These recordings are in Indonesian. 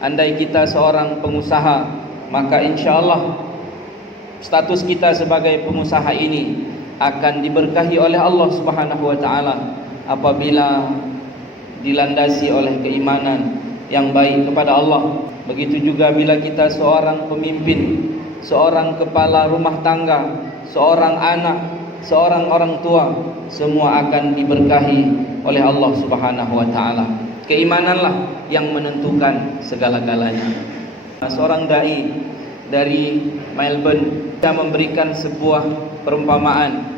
andai kita seorang pengusaha, maka insya Allah status kita sebagai pengusaha ini akan diberkahi oleh Allah Subhanahu wa taala apabila dilandasi oleh keimanan yang baik kepada Allah. Begitu juga bila kita seorang pemimpin, seorang kepala rumah tangga, seorang anak, seorang orang tua, semua akan diberkahi oleh Allah Subhanahu wa taala. Keimananlah yang menentukan segala-galanya. Seorang dai dari Melbourne dia memberikan sebuah perumpamaan.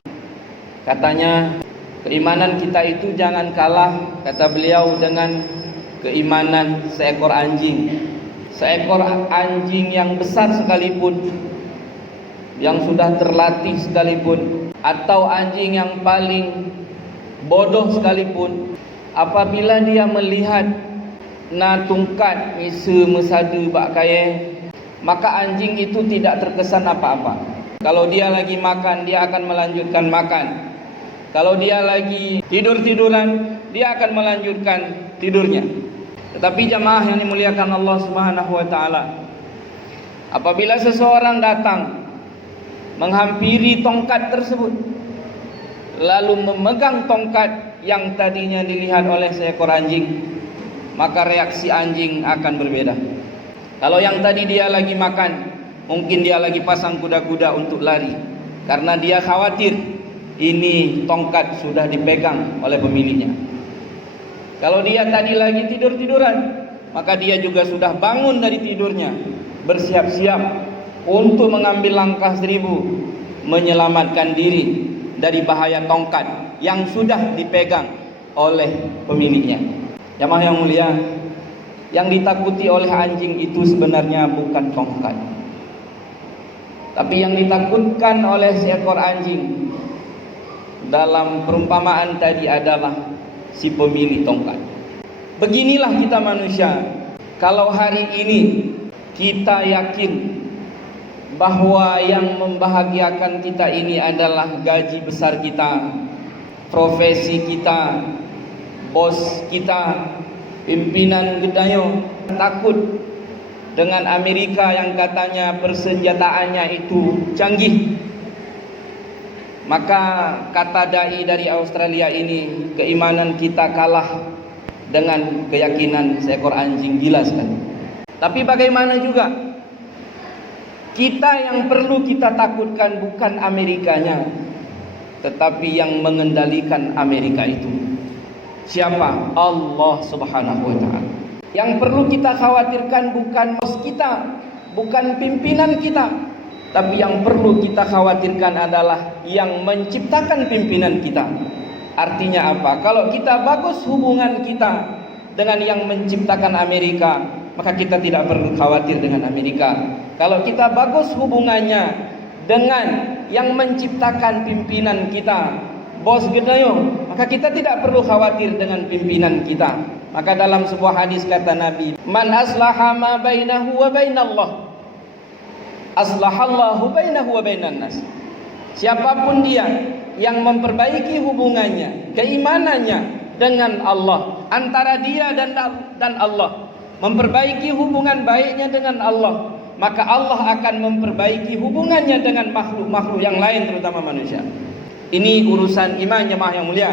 Katanya, keimanan kita itu jangan kalah, kata beliau, dengan keimanan seekor anjing. Seekor anjing yang besar sekalipun, yang sudah terlatih sekalipun, atau anjing yang paling bodoh sekalipun, apabila dia melihat na tungkat misa mesadu bak kaya, maka anjing itu tidak terkesan apa-apa. Kalau dia lagi makan, dia akan melanjutkan makan. Kalau dia lagi tidur-tiduran, dia akan melanjutkan tidurnya. Tetapi jamaah yang dimuliakan Allah Subhanahu wa taala, apabila seseorang datang menghampiri tongkat tersebut, lalu memegang tongkat yang tadinya dilihat oleh seekor anjing, maka reaksi anjing akan berbeda. Kalau yang tadi dia lagi makan, mungkin dia lagi pasang kuda-kuda untuk lari, karena dia khawatir ini tongkat sudah dipegang oleh pemiliknya. Kalau dia tadi lagi tidur-tiduran, maka dia juga sudah bangun dari tidurnya, bersiap-siap untuk mengambil langkah 1000, menyelamatkan diri dari bahaya tongkat yang sudah dipegang oleh pemiliknya. Jamaah yang mulia, yang ditakuti oleh anjing itu sebenarnya bukan tongkat, tapi yang ditakutkan oleh seekor anjing dalam perumpamaan tadi adalah si pemilik tongkat. Beginilah kita manusia. Kalau hari ini kita yakin bahwa yang membahagiakan kita ini adalah gaji besar kita, profesi kita, bos kita, pimpinan gedayo, takut dengan Amerika yang katanya persenjataannya itu canggih, maka kata dai dari Australia ini, keimanan kita kalah dengan keyakinan seekor anjing gila sekali. Tapi bagaimana juga, kita yang perlu kita takutkan bukan Amerikanya, tetapi yang mengendalikan Amerika itu. Siapa? Allah Subhanahu wa ta'ala. Yang perlu kita khawatirkan bukan bos kita, bukan pimpinan kita, tapi yang perlu kita khawatirkan adalah yang menciptakan pimpinan kita. Artinya apa? Kalau kita bagus hubungan kita dengan yang menciptakan Amerika, maka kita tidak perlu khawatir dengan Amerika. Kalau kita bagus hubungannya dengan yang menciptakan pimpinan kita, bos gedayo, maka kita tidak perlu khawatir dengan pimpinan kita. Maka dalam sebuah hadis kata Nabi, man aslaha ma bainahu wa bainallah, aslahallahu bainahu wa bainan nas. Siapapun dia yang memperbaiki hubungannya, keimanannya dengan Allah, antara dia dan Allah, memperbaiki hubungan baiknya dengan Allah, maka Allah akan memperbaiki hubungannya dengan makhluk-makhluk yang lain, terutama manusia. Ini urusan iman, jemaah yang mulia.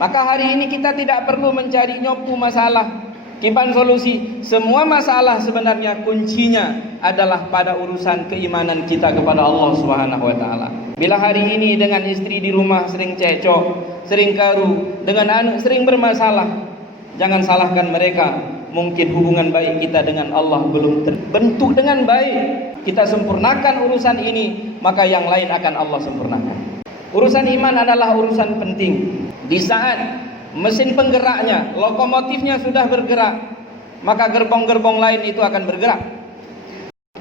Maka hari ini kita tidak perlu mencari nyopu masalah, kiban solusi. Semua masalah sebenarnya kuncinya adalah pada urusan keimanan kita kepada Allah Subhanahu wa taala. Bila hari ini dengan istri di rumah sering cekcok, sering karu, dengan anak sering bermasalah, jangan salahkan mereka. Mungkin hubungan baik kita dengan Allah belum terbentuk dengan baik. Kita sempurnakan urusan ini, maka yang lain akan Allah sempurnakan. Urusan iman adalah urusan penting. Di saat mesin penggeraknya, lokomotifnya sudah bergerak, maka gerbong-gerbong lain itu akan bergerak.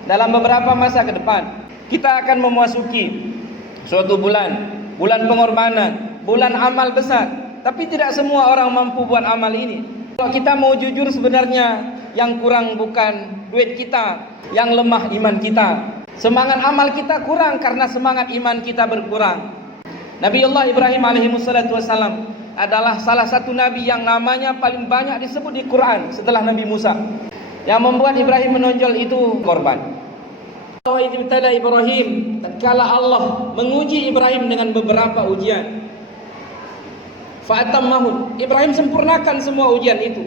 Dalam beberapa masa ke depan, kita akan memasuki suatu bulan pengorbanan, bulan amal besar. Tapi tidak semua orang mampu buat amal ini. Kalau kita mau jujur, sebenarnya yang kurang bukan duit kita, yang lemah iman kita. Semangat amal kita kurang karena semangat iman kita berkurang. Nabiullah Ibrahim alaihi wassalatu wassalam adalah salah satu nabi yang namanya paling banyak disebut di Quran setelah Nabi Musa. Yang membuat Ibrahim menonjol itu korban. Allah ibtala Ibrahim, tatkala Allah menguji Ibrahim dengan beberapa ujian. Fa'atammahum, Ibrahim sempurnakan semua ujian itu.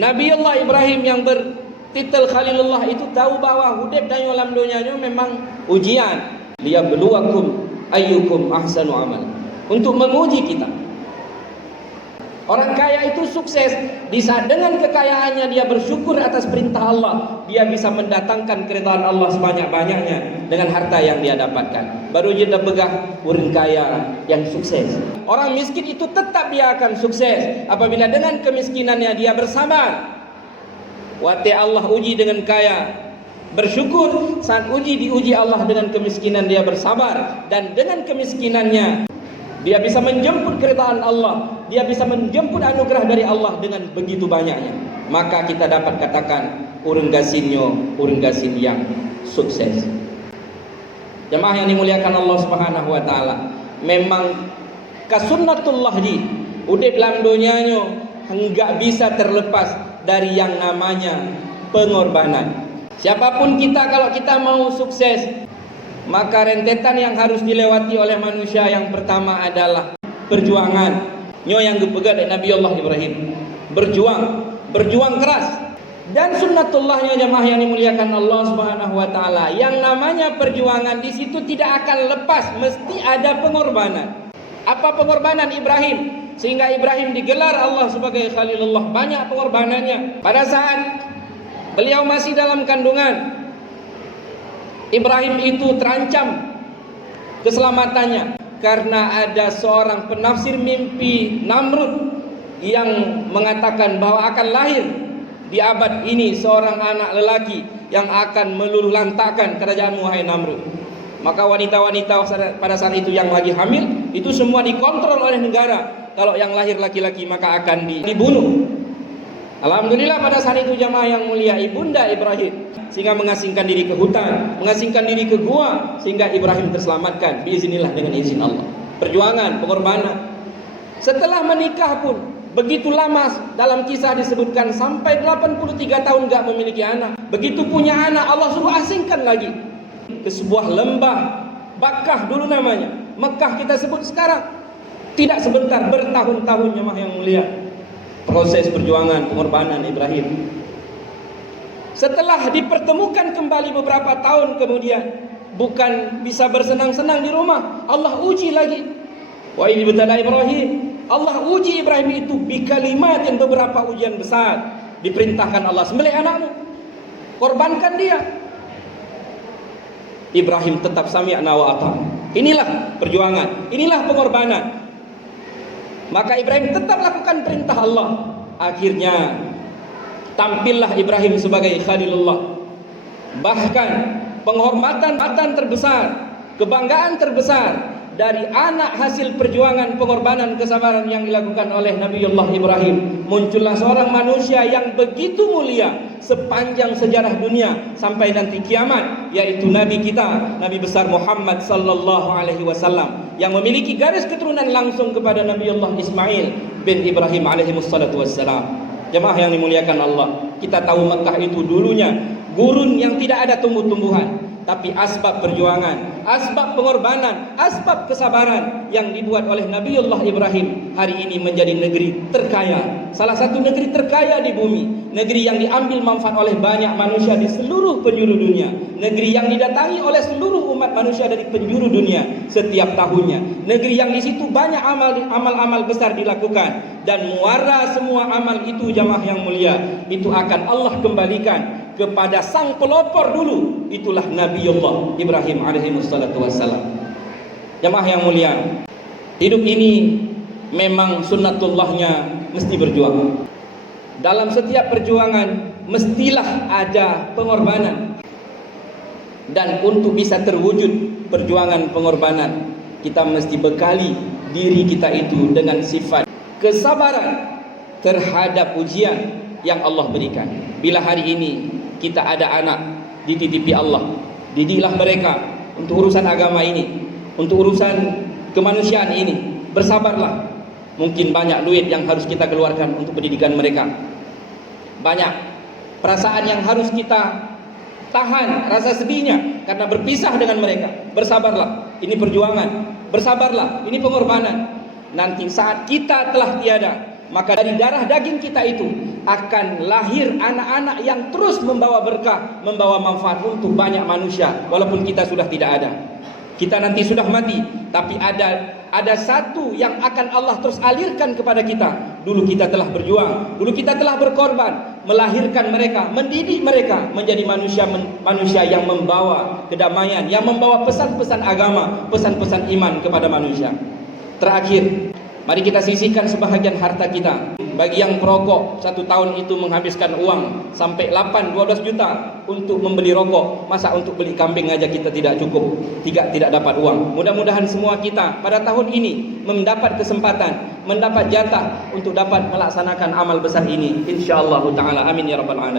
Nabiullah Ibrahim yang bertitel Khalilullah itu tahu bahwa hidup dan alam dunianya memang ujian. Liyabluwakum ayyukum ahsanu amal, untuk menguji kita. Orang kaya itu sukses di saat dengan kekayaannya dia bersyukur atas perintah Allah, dia bisa mendatangkan keridhaan Allah sebanyak-banyaknya dengan harta yang dia dapatkan. Baru dia begah orang kaya yang sukses. Orang miskin itu tetap dia akan sukses apabila dengan kemiskinannya dia bersabar. Wate Allah uji dengan kaya, bersyukur. Saat diuji Allah dengan kemiskinan dia bersabar, dan dengan kemiskinannya dia bisa menjemput keridhaan Allah, dia bisa menjemput anugerah dari Allah dengan begitu banyaknya. Maka kita dapat katakan urang gasin yang sukses. Jemaah yang dimuliakan Allah Subhanahu wa taala, memang kasunnatullah di udip dalam dunianya enggak bisa terlepas dari yang namanya pengorbanan. Siapapun kita, kalau kita mau sukses, maka rentetan yang harus dilewati oleh manusia yang pertama adalah perjuangan. Nyo yang dipegang dari Nabi Allah Ibrahim, berjuang keras. Dan sunnatullahnya jemaah yang dimuliakan Allah Subhanahu wa taala, yang namanya perjuangan di situ tidak akan lepas, mesti ada pengorbanan. Apa pengorbanan Ibrahim sehingga Ibrahim digelar Allah sebagai Khalilullah? Banyak pengorbanannya. Pada saat beliau masih dalam kandungan, Ibrahim itu terancam keselamatannya karena ada seorang penafsir mimpi Namrud yang mengatakan bahwa akan lahir di abad ini seorang anak lelaki yang akan meluluhlantakkan kerajaanmu, wahai Namrud. Maka wanita-wanita pada saat itu yang lagi hamil itu semua dikontrol oleh negara. Kalau yang lahir laki-laki maka akan dibunuh. Alhamdulillah pada saat itu jemaah yang mulia, ibunda Ibrahim sehingga mengasingkan diri ke hutan, mengasingkan diri ke gua, sehingga Ibrahim terselamatkan biiznillah dengan izin Allah. Perjuangan, pengorbanan. Setelah menikah pun begitu lama, dalam kisah disebutkan sampai 83 tahun enggak memiliki anak. Begitu punya anak, Allah suruh asingkan lagi ke sebuah lembah, Bakkah dulu namanya, Mekah kita sebut sekarang. Tidak sebentar, bertahun-tahun jemaah yang mulia. Proses perjuangan, pengorbanan Ibrahim. Setelah dipertemukan kembali beberapa tahun kemudian, bukan bisa bersenang-senang di rumah, Allah uji lagi. Wa idh ibtala Ibrahim, Allah uji Ibrahim itu bikalimat, yang beberapa ujian besar. Diperintahkan Allah, sembelih anakmu, korbankan dia. Ibrahim tetap sami'na wa ata'na. Inilah perjuangan, inilah pengorbanan. Maka Ibrahim tetap lakukan perintah Allah. Akhirnya tampillah Ibrahim sebagai Khalilullah. Bahkan penghormatan terbesar, kebanggaan terbesar dari anak hasil perjuangan, pengorbanan, kesabaran yang dilakukan oleh Nabiullah Ibrahim. Muncullah seorang manusia yang begitu mulia sepanjang sejarah dunia sampai nanti kiamat, yaitu Nabi kita, Nabi besar Muhammad sallallahu alaihi wasallam, yang memiliki garis keturunan langsung kepada Nabiullah Ismail bin Ibrahim alaihi wassalatu wassalam. Jemaah yang dimuliakan Allah, kita tahu Mekah itu dulunya gurun yang tidak ada tumbuh-tumbuhan, tapi asbab perjuangan, asbab pengorbanan, asbab kesabaran yang dibuat oleh Nabiullah Ibrahim hari ini menjadi negeri terkaya, salah satu negeri terkaya di bumi, negeri yang diambil manfaat oleh banyak manusia di seluruh penjuru dunia, negeri yang didatangi oleh seluruh umat manusia dari penjuru dunia setiap tahunnya, negeri yang di situ banyak amal-amal besar dilakukan, dan muara semua amal itu jamaah yang mulia itu akan Allah kembalikan kepada sang pelopor dulu, itulah Nabiullah Ibrahim alaihi wassalatu wassalam. Jemaah yang mulia, hidup ini memang sunnatullahnya mesti berjuang. Dalam setiap perjuangan mestilah ada pengorbanan. Dan untuk bisa terwujud perjuangan pengorbanan, kita mesti bekali diri kita itu dengan sifat kesabaran terhadap ujian yang Allah berikan. Bila hari ini kita ada anak dititipi Allah, didiklah mereka untuk urusan agama ini, untuk urusan kemanusiaan ini. Bersabarlah. Mungkin banyak duit yang harus kita keluarkan untuk pendidikan mereka, banyak perasaan yang harus kita tahan, rasa sedihnya karena berpisah dengan mereka. Bersabarlah, ini perjuangan. Bersabarlah, ini pengorbanan. Nanti saat kita telah tiada, maka dari darah daging kita itu akan lahir anak-anak yang terus membawa berkah, membawa manfaat untuk banyak manusia. Walaupun kita sudah tidak ada, kita nanti sudah mati, tapi ada satu yang akan Allah terus alirkan kepada kita. Dulu kita telah berjuang, dulu kita telah berkorban, melahirkan mereka, mendidik mereka menjadi manusia yang membawa kedamaian, yang membawa pesan-pesan agama, pesan-pesan iman kepada manusia. Terakhir, mari kita sisihkan sebahagian harta kita. Bagi yang perokok, 1 tahun itu menghabiskan uang sampai 8-12 juta untuk membeli rokok. Masa untuk beli kambing aja kita tidak cukup, tidak dapat uang. Mudah-mudahan semua kita pada tahun ini mendapat kesempatan, mendapat jatah untuk dapat melaksanakan amal besar ini, insyaallah ta'ala. Amin ya rabbal alamin.